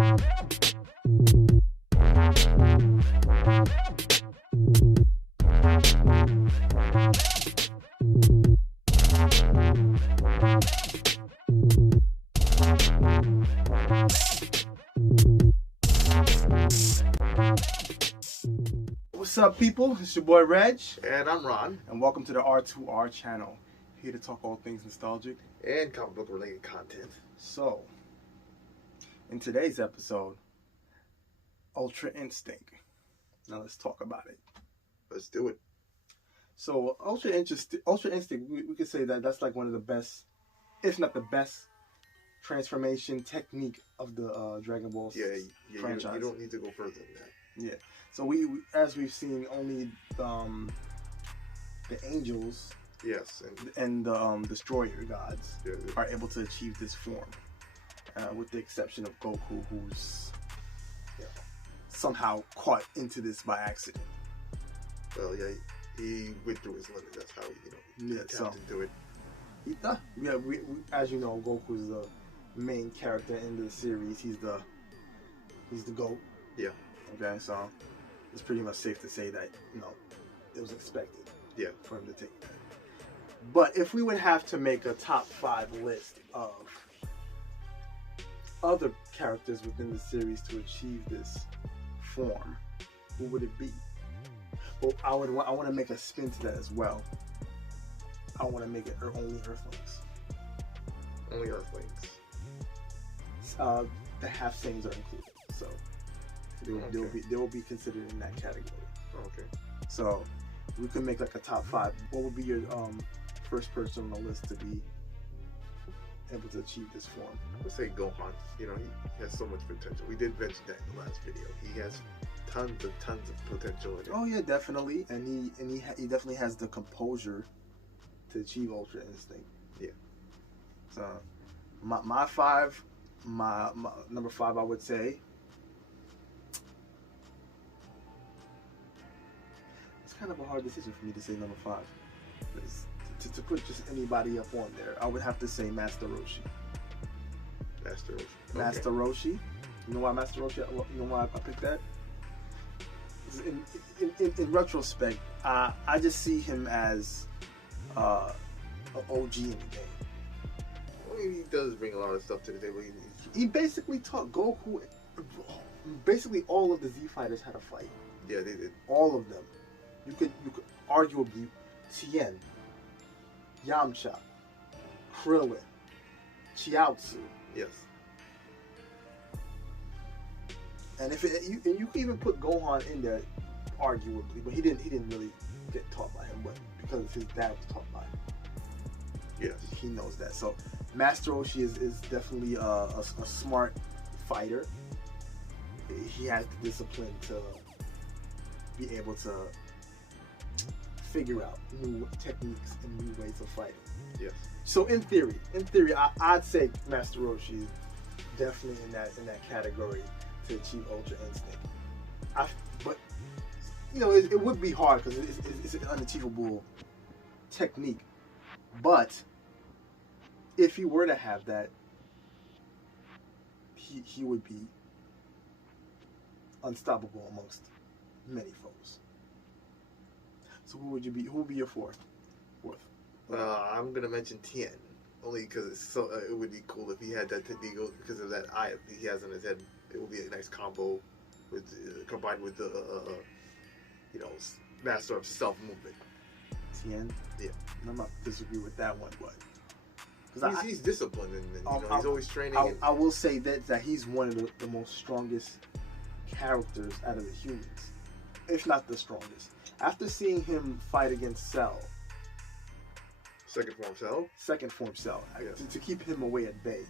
What's up, people? It's your boy Reg. And I'm Ron. And welcome to the R2R channel. Here to talk all things nostalgic and comic book related content. So, in today's episode, Ultra Instinct. Now let's talk about it. Let's do it. So, Ultra Instinct, we could say that that's like one of the best, if not the best, transformation technique of the Dragon Ball franchise. You don't need to go further than that. Yeah. So we as we've seen, only the angels, yes, and the destroyer gods are able to achieve this form, with the exception of Goku, who's somehow caught into this by accident. Well, yeah, he went through his limit. That's how he attempted to do it. We, as you know, Goku's the main character in the series. He's the GOAT. Yeah. Okay, so it's pretty much safe to say that it was expected. Yeah. For him to take that. But if we would have to make a top 5 list of other characters within the series to achieve this form, who would it be? Well, I want to make a spin to that as well. I want to make it only Earthlings. Only Earthlings. The half Saiyans are included, so they will be considered in that category. Oh, okay. So we could make like a top 5. What would be your first person on the list to be able to achieve this form? Let's say Gohan. He has so much potential. We did mention that in the last video. He has tons of potential in it. Oh yeah, definitely, and he definitely has the composure to achieve Ultra Instinct. Yeah. So my number 5, I would say. It's kind of a hard decision for me to say number 5. To put just anybody up on there, I would have to say Master Roshi. Master Roshi. Okay. Master Roshi. You know why Master Roshi? You know why I picked that? In retrospect, I just see him as an OG in the game. Well, he does bring a lot of stuff to the table. He basically taught Goku, basically all of the Z fighters how to fight. Yeah, they did. All of them. You could arguably Tien, Yamcha, Krillin, Chiaotzu. Yes. And you can even put Gohan in there, arguably, but he didn't really get taught by him, but because his dad was taught by him. Yes. He knows that. So Master Roshi is definitely a smart fighter. He has the discipline to be able to figure out new techniques and new ways of fighting. Yes. So in theory, I'd say Master Roshi is definitely in that category to achieve Ultra Instinct. But it would be hard because it's an unachievable technique. But if he were to have that, he would be unstoppable amongst many foes. So who would be your fourth? I'm gonna mention Tien, only because it would be cool if he had that technique because of that eye he has on his head. It would be a nice combo with combined with the master of self movement. Tien. Yeah. I'm not disagree with that one, but because he's disciplined and he's always training. I will say that he's one of the most strongest characters out of the humans, if not the strongest. After seeing him fight against Cell, Second Form Cell, yes. to keep him away at bay,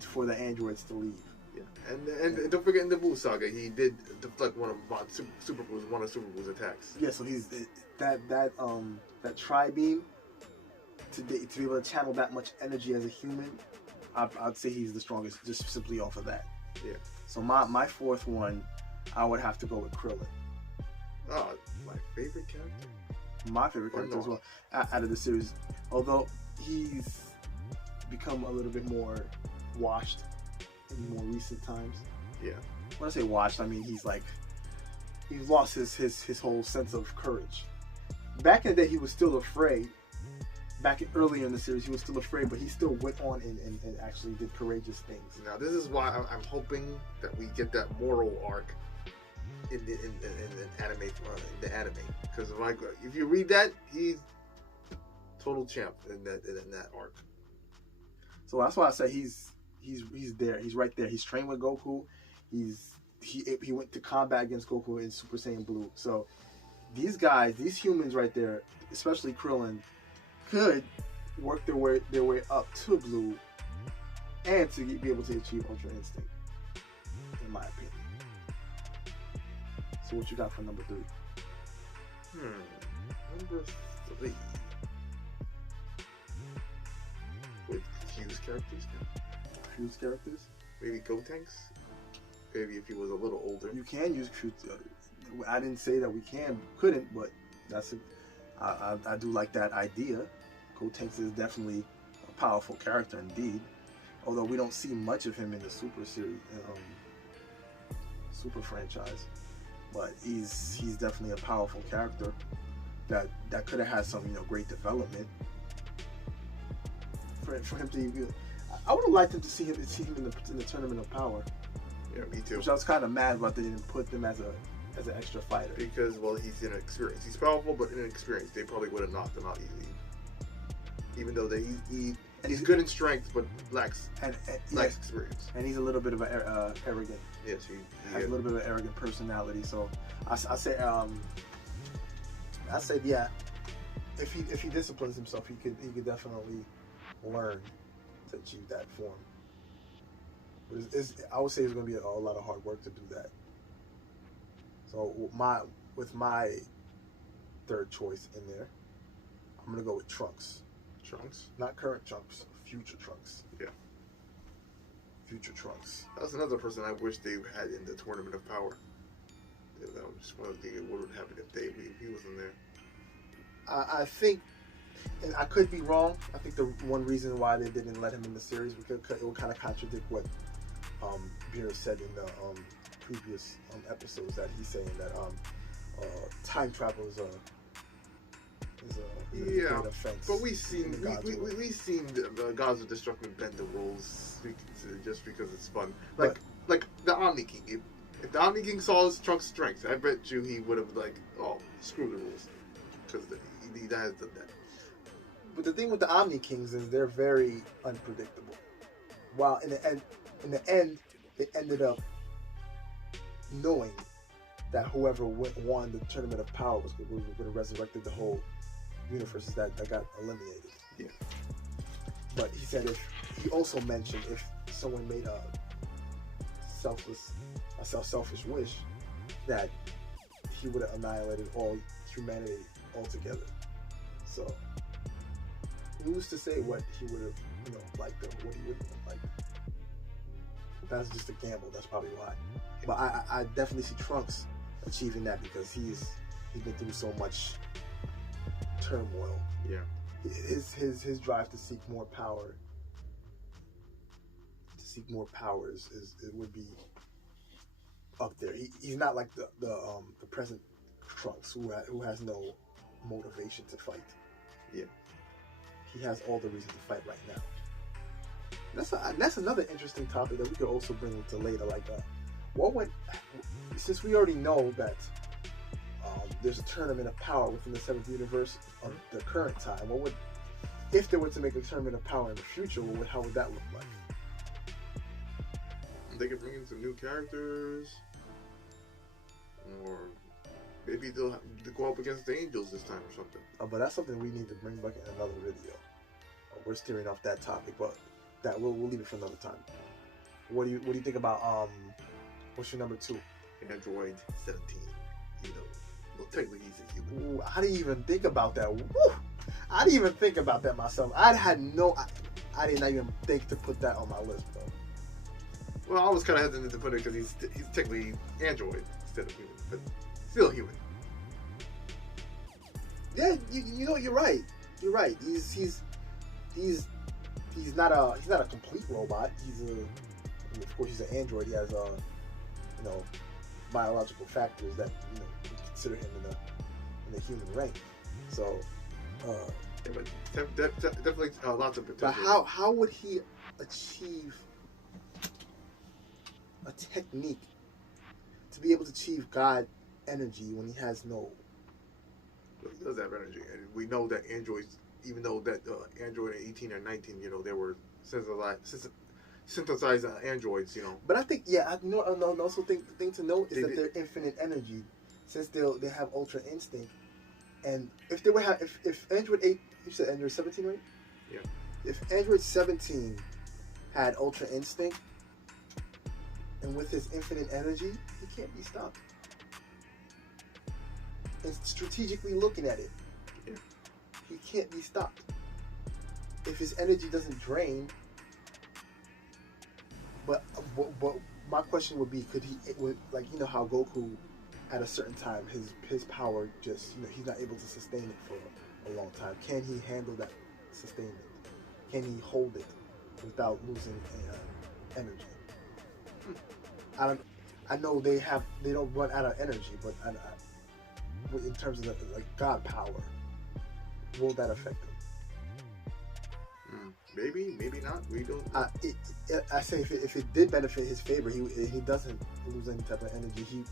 for the androids to leave. Yeah, and don't forget in the Buu saga, he did deflect one of Super Buu's attacks. Yeah, so he's that tri-beam to be able to channel that much energy as a human. I'd say he's the strongest just simply off of that. Yeah. So my fourth one, I would have to go with Krillin. Oh, my favorite character. My favorite character as well out of the series, although he's become a little bit more washed in more recent times. Yeah. When I say watched, I mean he's lost his whole sense of courage. Back in the day, he was still afraid. Earlier in the series, he was still afraid, but he still went on and actually did courageous things. Now, this is why I'm hoping that we get that moral arc in the anime, because if you read that, he's total champ in that arc. So that's why I say he's there. He's right there. He's trained with Goku. He went to combat against Goku in Super Saiyan Blue. So these guys, these humans right there, especially Krillin, could work their way up to Blue and to be able to achieve Ultra Instinct, in my opinion. So what you got for number 3? Number 3. With Fuse characters? Fuse characters? Maybe Gotenks? Maybe if he was a little older. You can use Fuse. I didn't say that we couldn't, but I do like that idea. Gotenks is definitely a powerful character indeed. Although we don't see much of him in the Super series, Super franchise, but he's definitely a powerful character that could have had some great development for him to. I would have liked him to see him in the Tournament of Power. Yeah, me too. Which I was kind of mad about they didn't put him as an extra fighter. Because he's inexperienced. He's powerful but inexperienced. They probably would have knocked him out easily. Even though he's good in strength but lacks experience. And he's a little bit of an arrogant. Yes, he has a little bit of an arrogant personality. So I say yeah. If he disciplines himself, he could definitely learn to achieve that form. But I would say it's going to be a lot of hard work to do that. So with my third choice in there, I'm going to go with Trunks. Trunks? Not current Trunks, future Trunks. Yeah. Future Trunks. That's another person I wish they had in the Tournament of Power. Yeah, that was just one of the things. What would happen if he wasn't there? I think, and I could be wrong, I think the one reason why they didn't let him in the series, because it would kind of contradict what Beer said in the previous episodes, that he's saying that time travel is a great offense. But we've seen the Gods of Destruction bend the rules just because it's fun. Like the Omni King. If the Omni King saw his Trunks' strength, I bet you he would have screw the rules, because he has done that. But the thing with the Omni Kings is they're very unpredictable. While in the end, they ended up knowing that whoever won the Tournament of Power would have resurrected the whole universes that got eliminated. Yeah. But he also mentioned if someone made a selfish wish, that he would have annihilated all humanity altogether. So who's to say what he would have liked or what he wouldn't have liked? That's just a gamble. That's probably why. But I definitely see Trunks achieving that, because he's been through so much turmoil. Yeah. His drive to seek more power. It would be up there. He's not like the present Trunks who has no motivation to fight. Yeah. He has all the reason to fight right now. That's another interesting topic that we could also bring into later. Since we already know that there's a Tournament of Power within the 7th universe of the current time, if they were to make a Tournament of Power in the future, how would that look like? They could bring in some new characters, or maybe they'll go up against the Angels this time or something. But that's something we need to bring back in another video. We're steering off that topic, but that we'll leave it for another time. What do you think about what's your number 2? Android 17. Well, technically he's a human. Ooh, I didn't even think about that. Woo! I didn't even think about that myself. I did not even think to put that on my list, though. Well, I was kind of hesitant to put it because he's technically android instead of human, but still human. Yeah, you're right. You're right. He's not a complete robot. He's of course, he's an android. He has you know, biological factors that would consider him in the human rank. So, Yeah, but definitely lots of potential. but how would he achieve a technique to be able to achieve God energy when he has no? But he does have energy, and we know that androids, even though that Android 18 or 19, they were synthesized androids, But I think, I also think the thing to note is that they're infinite energy, since they have ultra instinct, and if they would have, if Android 8, you said Android 17, right? Yeah. If Android 17 had ultra instinct, and with his infinite energy, he can't be stopped. And strategically looking at it, yeah, he can't be stopped. If his energy doesn't drain, but my question would be, could he, like, how Goku at a certain time, his power just, he's not able to sustain it for a long time. Can he handle that sustainment? Can he hold it without losing energy? I know they don't run out of energy, but in terms of the, God power, will that affect them? Maybe not. We don't. I say if it did benefit his favor, he doesn't lose any type of energy. He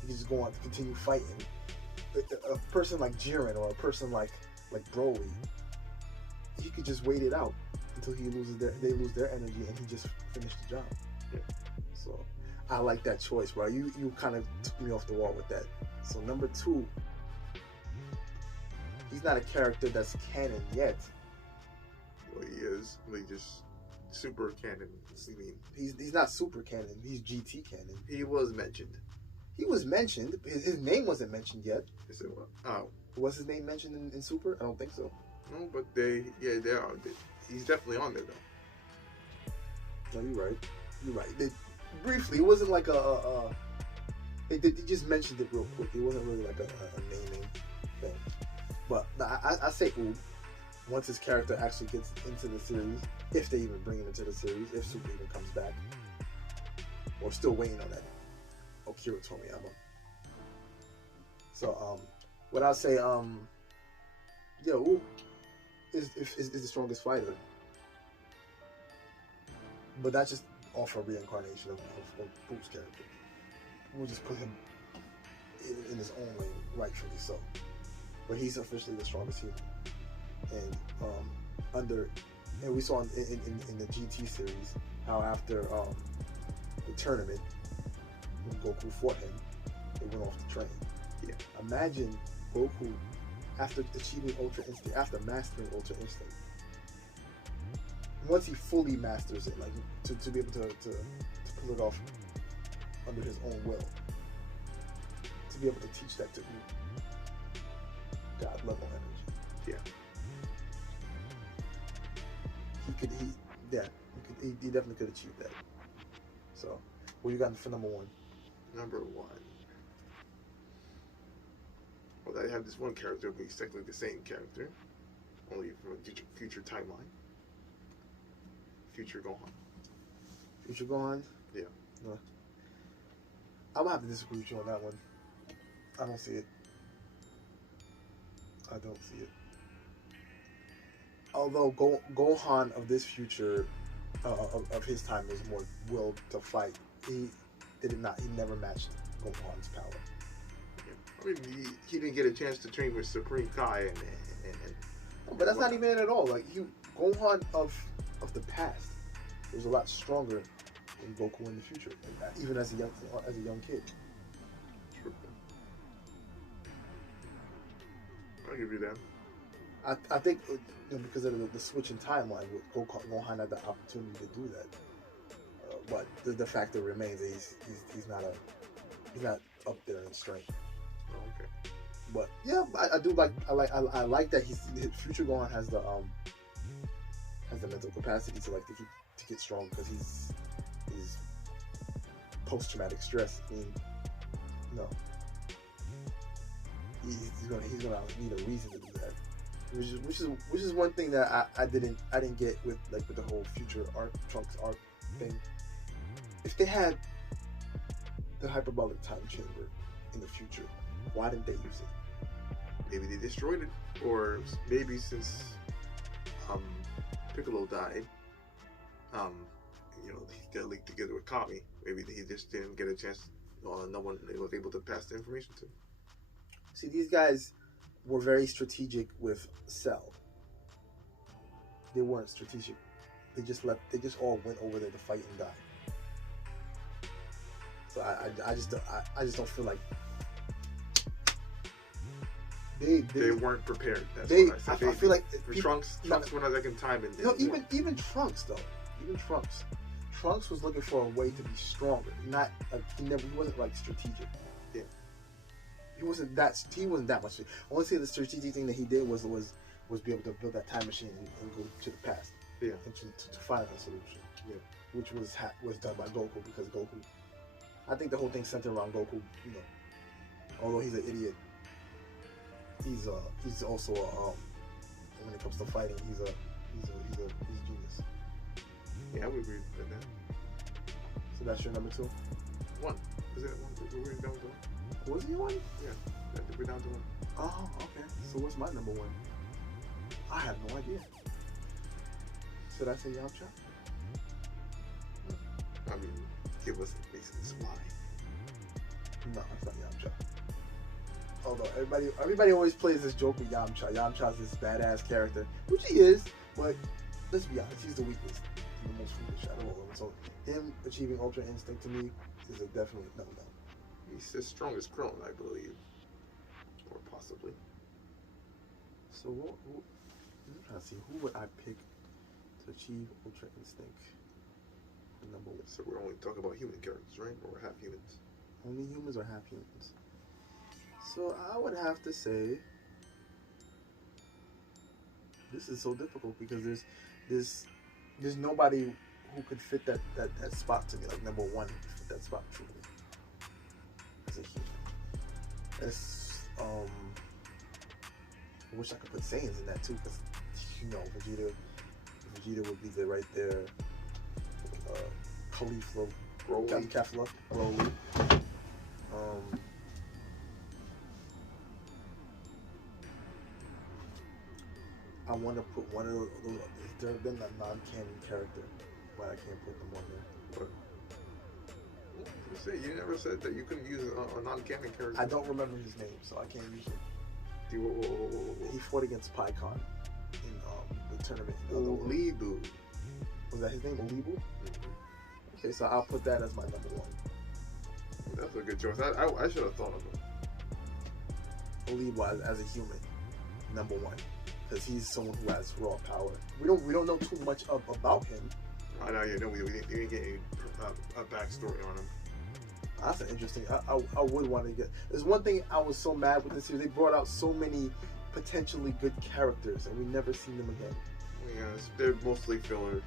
can just go on to continue fighting. A person like Jiren or a person like Broly, he could just wait it out until they lose their energy and he just finished the job. Yeah. So I like that choice, bro. You kind of took me off the wall with that. So number 2, he's not a character that's canon yet. Well, he is. He just super canon. I mean, he's not super canon. He's GT canon. He was mentioned. He was mentioned. His name wasn't mentioned yet. Is it what? Oh. Was his name mentioned in Super? I don't think so. No, but they are. He's definitely on there though. No, you're right. Briefly, it wasn't like they just mentioned it real quick. It wasn't really like a naming thing. But I say once his character actually gets into the series, if they even bring him into the series, if Super even comes back. We're still waiting on that Akira Toriyama. So what I'll say, is the strongest fighter. But that's just off a reincarnation of Boop's character. We'll just put him in his own lane, rightfully so. But he's officially the strongest human. And we saw in the GT series how after the tournament, when Goku fought him, they went off the train. Yeah. Imagine Goku after achieving Ultra Instinct, after mastering Ultra Instinct. Once he fully masters it, like to be able to pull it off under his own will, to be able to teach that to God level energy. Yeah. He definitely could achieve that. So, what you got for number 1? Number 1. Well, I have this one character, but he's technically the same character, only from a future timeline. Future Gohan. Future Gohan? Yeah. No. I'm gonna have to disagree with you on that one. I don't see it. Although Gohan of this future, of his time, was more willed to fight. He never matched Gohan's power. Yeah. I mean, he didn't get a chance to train with Supreme Kai but that's not even it at all. Like Gohan of the past was a lot stronger than Goku in the future, even as a young kid. True. I'll give you that. I think because of the switch in timeline, Gohan had the opportunity to do that. But the fact that remains is he's not up there in strength. Oh, okay. But yeah, I like that his future Gohan has the mental capacity to get strong, because he's post traumatic stress. I mean, he's gonna need a reason to do that. Which is one thing that I didn't get with the whole future Trunks arc thing. if they had the hyperbolic time chamber in the future, why didn't they use it? Maybe they destroyed it, or maybe since Piccolo died, he got linked together with Kami. Maybe he just didn't get a chance. No one was able to pass the information to. See, these guys were very strategic with Cell. They weren't strategic. They just all went over there to fight and die. So I just don't feel like they weren't prepared. That's what I said. I feel like Trunks went on second time, and even Trunks though. Even Trunks was looking for a way to be stronger. Not like he wasn't like strategic. Yeah. He wasn't that much. Honestly, the strategic thing that he did was be able to build that time machine and go to the past. Yeah. And to find that solution. Yeah. Which was done by Goku, because Goku. I think the whole thing centered around Goku. Although he's an idiot, he's also when it comes to fighting, he's a genius. Yeah, I would agree with that. So that's your number 2? 1. Is it 1? We're down to 1. Was he 1? Yeah, we're down to 1. Oh, okay. So what's my number 1? I have no idea. Should I say Yamcha? I mean, give us reasons why. No, it's not Yamcha. Although everybody always plays this joke with Yamcha. Yamcha's this badass character, which he is, but let's be honest, he's the weakest. He's the most foolish out of all of them. So him achieving Ultra Instinct to me is a definite no. He's the strongest clone, I believe. Or possibly. So I'm trying to see, who would I pick to achieve Ultra Instinct? Number 1. So we're only talking about human characters, right? Or half humans? Only humans or half humans? So I would have to say, this is so difficult because there's nobody who could fit that spot to me, like number 1 could fit that spot truly as a human. I wish I could put Saiyans in that too, because Vegeta would be there right there. Caulifla, Broly. I want to put one of those. There have been a non-canon character, but I can't put them on there. What? You never said that you couldn't use a non-canon character. I don't remember his name, so I can't use it. He fought against Pycon in the tournament. Olibu. Was that his name, Olibu? Mm-hmm. Okay, so I'll put that as my number 1. That's a good choice. I should have thought of him. Olibu as a human, number 1. Because he's someone who has raw power. We don't know too much about him. I know we didn't get a backstory on him. That's an interesting. I would want to get. There's one thing I was so mad with this series. They brought out so many potentially good characters, and we never seen them again. Yeah, they're mostly filler.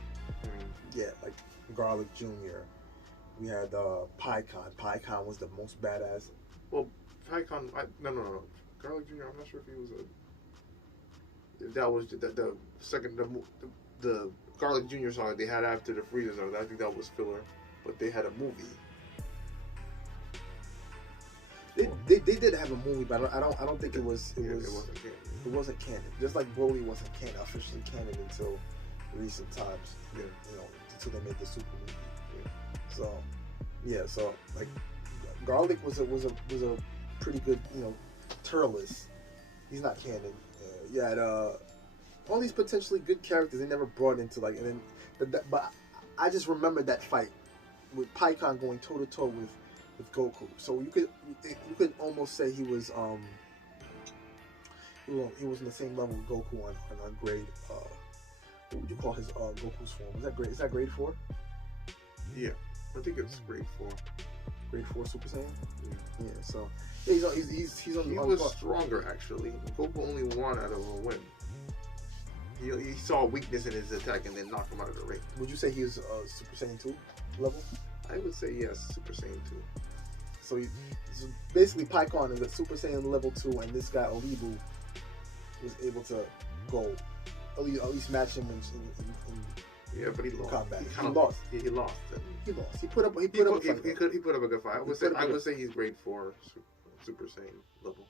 Yeah, like Garlic Jr. We had Pycon. Pycon was the most badass. Well, Pycon. No. Garlic Jr. I'm not sure if he was a. That was the second the Garlic Jr. song they had after the Frieza song. I think that was filler, but they had a movie. They did have a movie, but I don't think it wasn't canon. It wasn't canon. Just like Broly wasn't officially canon until recent times. Yeah. Until they made the Super movie. Yeah. So like Garlic was a pretty good Turles. He's not canon. You had all these potentially good characters they never brought into but I just remember that fight with Pycon going toe to toe with Goku. So you could almost say he was he was in the same level with Goku on grade. What would you call his Goku's form? Is that grade 4? Yeah, I think it's grade 4. Grade 4 Super Saiyan. Yeah. So he's on. He was stronger actually. Goku only won out of a win. He saw a weakness in his attack and then knocked him out of the ring. Would you say he was Super Saiyan 2 level? I would say yes, Super Saiyan 2. So basically Pycon is a Super Saiyan level 2, and this guy Olibu was able to go at least match him Yeah, but he lost. combat. He lost. He lost. And He lost. He put up. He he put up. put, A fight, he put up a good fight. I would say he's grade 4 Super Saiyan level.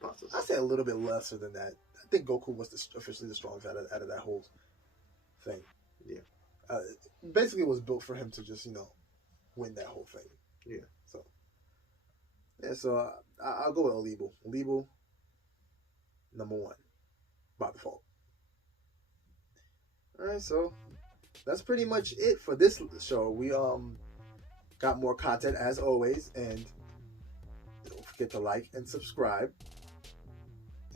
Process. I say a little bit lesser than that. I think Goku was officially the strongest out of that whole thing. Yeah. Basically, it was built for him to just win that whole thing. Yeah. So I'll go with Alibu. Alibu, number 1 by default. All right, so that's pretty much it for this show. We got more content as always, and don't forget to like and subscribe,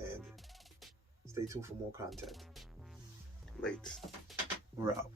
and stay tuned for more content. Late. We're out.